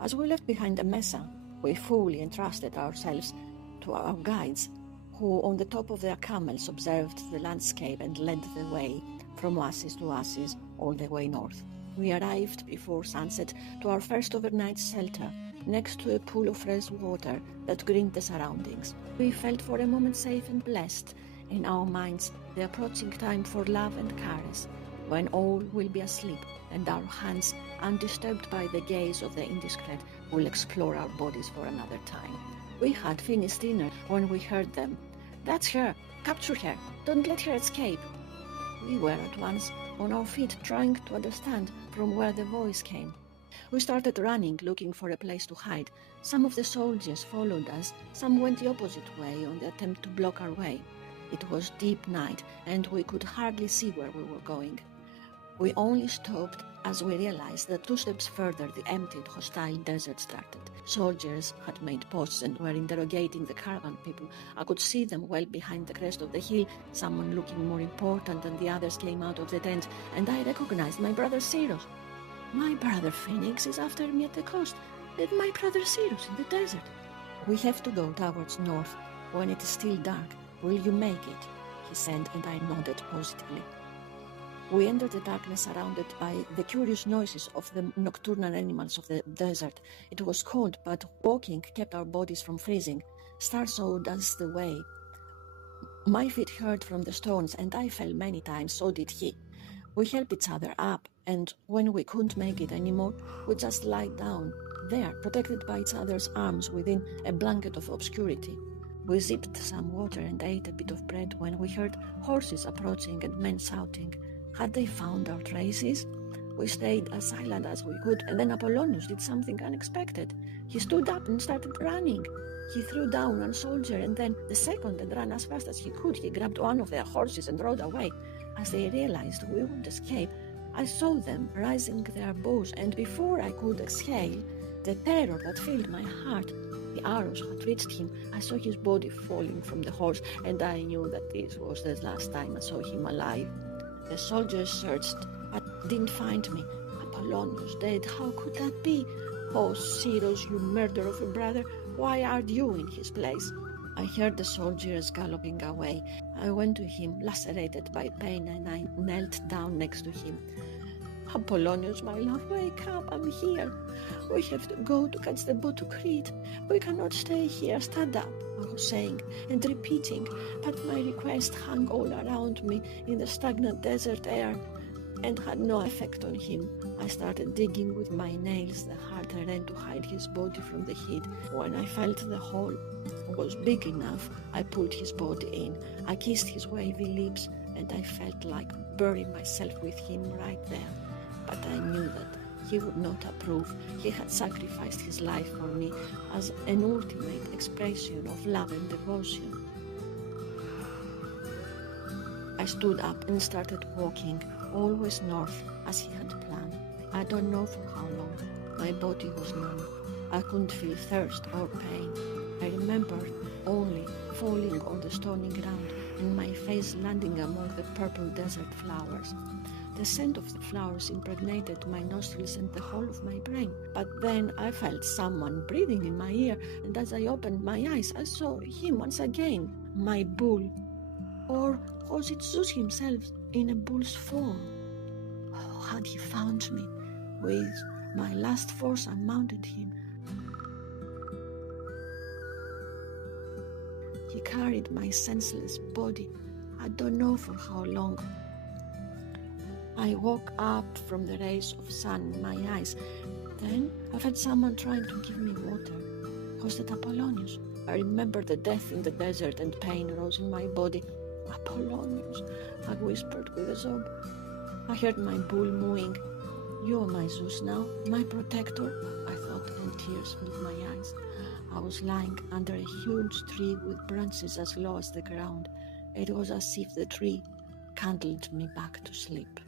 As we left behind the mesa, we fully entrusted ourselves to our guides, who on the top of their camels observed the landscape and led the way from oasis to oasis all the way north. We arrived before sunset to our first overnight shelter, next to a pool of fresh water that greened the surroundings. We felt for a moment safe and blessed. In our minds, the approaching time for love and caress, when all will be asleep and our hands, undisturbed by the gaze of the indiscreet, will explore our bodies for another time. We had finished dinner when we heard them. "That's her! Capture her! Don't let her escape!" We were at once on our feet, trying to understand from where the voice came. We started running, looking for a place to hide. Some of the soldiers followed us, some went the opposite way on the attempt to block our way. It was deep night, and we could hardly see where we were going. We only stopped as we realized that 2 steps further the emptied, hostile desert started. Soldiers had made posts and were interrogating the caravan people. I could see them well behind the crest of the hill. Someone looking more important than the others came out of the tent, and I recognized my brother Zeus. "My brother Phoenix is after me at the coast, and my brother Zeus in the desert." "We have to go towards north when it is still dark. Will you make it?" he said, and I nodded positively. We entered the darkness surrounded by the curious noises of the nocturnal animals of the desert. It was cold, but walking kept our bodies from freezing. Stars showed us the way. My feet hurt from the stones, and I fell many times, so did he. We helped each other up, and when we couldn't make it anymore, we just lied down, there, protected by each other's arms within a blanket of obscurity. We sipped some water and ate a bit of bread when we heard horses approaching and men shouting. Had they found our traces? We stayed as silent as we could, and then Apollonius did something unexpected. He stood up and started running. He threw down one soldier and then the second and ran as fast as he could. He grabbed one of their horses and rode away. As they realized we would escape, I saw them raising their bows, and before I could exhale the terror that filled my heart, the arrows had reached him. I saw his body falling from the horse, and I knew that this was the last time I saw him alive. The soldiers searched, but didn't find me. Apollonius dead, how could that be? "Oh, Zeus, you murderer of a brother, why aren't you in his place?" I heard the soldiers galloping away. I went to him, lacerated by pain, and I knelt down next to him. "Apollonius, my love, wake up, I'm here. We have to go to catch the boat to Crete. We cannot stay here, stand up," I was saying and repeating, but my request hung all around me in the stagnant desert air and had no effect on him. I started digging with my nails the hard terrain to hide his body from the heat. When I felt the hole was big enough, I pulled his body in. I kissed his wavy lips, and I felt like burying myself with him right there. But I knew that he would not approve. He had sacrificed his life for me as an ultimate expression of love and devotion. I stood up and started walking, always north, as he had planned. I don't know for how long. My body was numb. I couldn't feel thirst or pain. I remembered only falling on the stony ground and my face landing among the purple desert flowers. The scent of the flowers impregnated my nostrils and the whole of my brain. But then I felt someone breathing in my ear, and as I opened my eyes, I saw him once again, my bull. Or was it Zeus himself in a bull's form? Oh, had he found me? With my last force I mounted him. He carried my senseless body, I don't know for how long. I woke up from the rays of sun in my eyes. Then I felt someone trying to give me water. Was it Apollonius? I remembered the death in the desert and pain rose in my body. "Apollonius," I whispered with a sob. I heard my bull mooing. "You are my Zeus now, my protector," I thought, and tears filled my eyes. I was lying under a huge tree with branches as low as the ground. It was as if the tree candled me back to sleep.